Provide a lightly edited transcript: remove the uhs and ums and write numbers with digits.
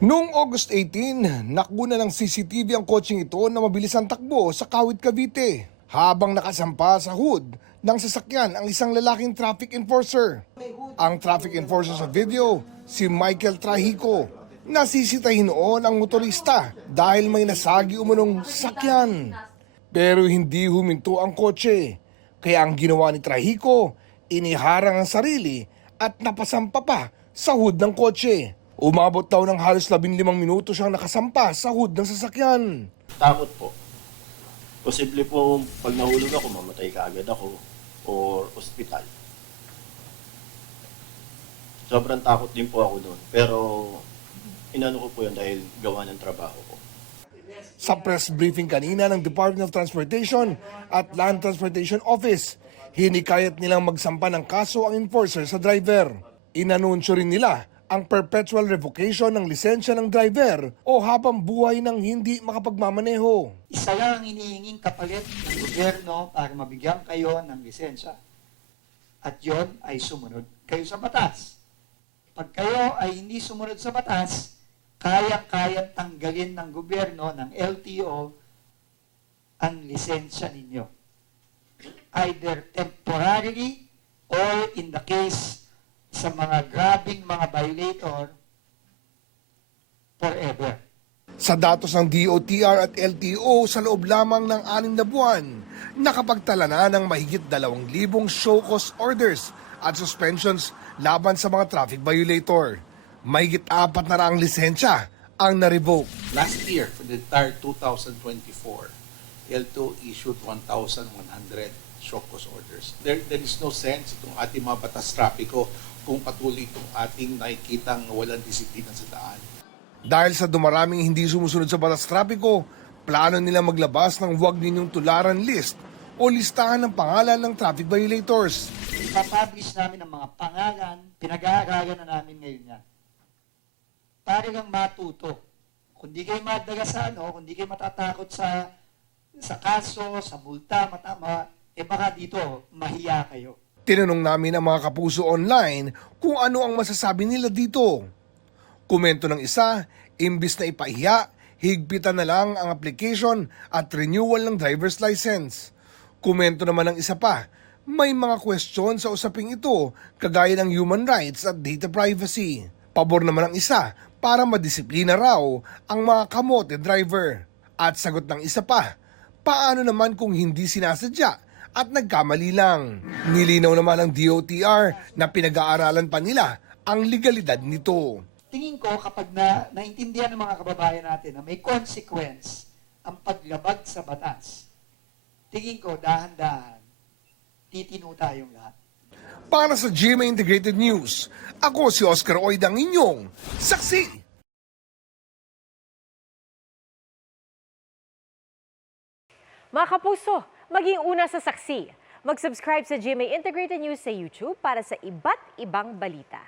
Noong August 18, nakuna ng CCTV ang kotseng ito na mabilis ang takbo sa Kawit, Cavite. Habang nakasampa sa hood ng sasakyan ang isang lalaking traffic enforcer. Ang traffic enforcer sa video, si Michael Trahico. Nasisitahin noon ang motorista dahil may nasagi umunong sasakyan. Pero hindi huminto ang kotse. Kaya ang ginawa ni Trahico, iniharang ang sarili at napasampa pa sa hood ng kotse. Umabot daw ng halos 15 minuto siyang nakasampa sa hood ng sasakyan. Takot po. Posible po pag nahulog ako, mamatay kaagad ako or ospital. Sobrang takot din po ako doon. Pero inano ko po yun dahil gawa ng trabaho ko. Sa press briefing kanina ng Department of Transportation at Land Transportation Office, hinikayat nilang magsampa ng kaso ang enforcer sa driver. Inanunsyo rin nila ang perpetual revocation ng lisensya ng driver o habang buhay ng hindi makapagmamaneho. Isa lang ang hinihinging kapalit ng gobyerno para mabigyan kayo ng lisensya. At yon ay sumunod kayo sa batas. Pag kayo ay hindi sumunod sa batas, kayang-kayang tanggalin ng gobyerno, ng LTO, ang lisensya ninyo. Either temporarily or in the case sa mga grabing mga violator, forever. Sa datos ng DOTR at LTO sa loob lamang ng 6 na buwan, nakapagtala na ng mahigit 2,000 show cause orders at suspensions laban sa mga traffic violator. Mahigit 4 na raang lisensya ang na-revoke. Last year, for the entire 2024, LTO issued 1,100 show cause orders. There is no sense itong ating mga batas trapiko kung patuloy itong ating nakikitang walang disiplina sa daan. Dahil sa dumaraming hindi sumusunod sa batas trapiko, plano nila maglabas ng huwag ninyong tularan list o listahan ng pangalan ng traffic violators. Ipapublish namin ang mga pangalan, pinag-aaralan na namin ngayon yan. Para lang matuto. Kung di kayo madaga sa kung di kayo matatakot sa kaso, sa multa, baka dito, mahiya kayo. Tinanong namin ang mga kapuso online kung ano ang masasabi nila dito. Komento ng isa, imbis na ipahiya, higpitan na lang ang application at renewal ng driver's license. Komento naman ng isa pa, may mga question sa usaping ito kagaya ng human rights at data privacy. Pabor naman ng isa para madisiplina raw ang mga kamote driver. At sagot ng isa pa, paano naman kung hindi sinasadya at nagkamali lang? Nilinaw naman ng DOTR na pinag-aaralan pa nila ang legalidad nito. Tingin ko kapag naintindihan ng mga kababayan natin na may consequence ang paglabag sa batas, tingin ko dahan-dahan, titino tayong lahat. Para sa GMA Integrated News, ako si Oscar Oid, ang inyong saksi. Mga kapuso, maging una sa saksi. Mag-subscribe sa GMA Integrated News sa YouTube para sa iba't ibang balita.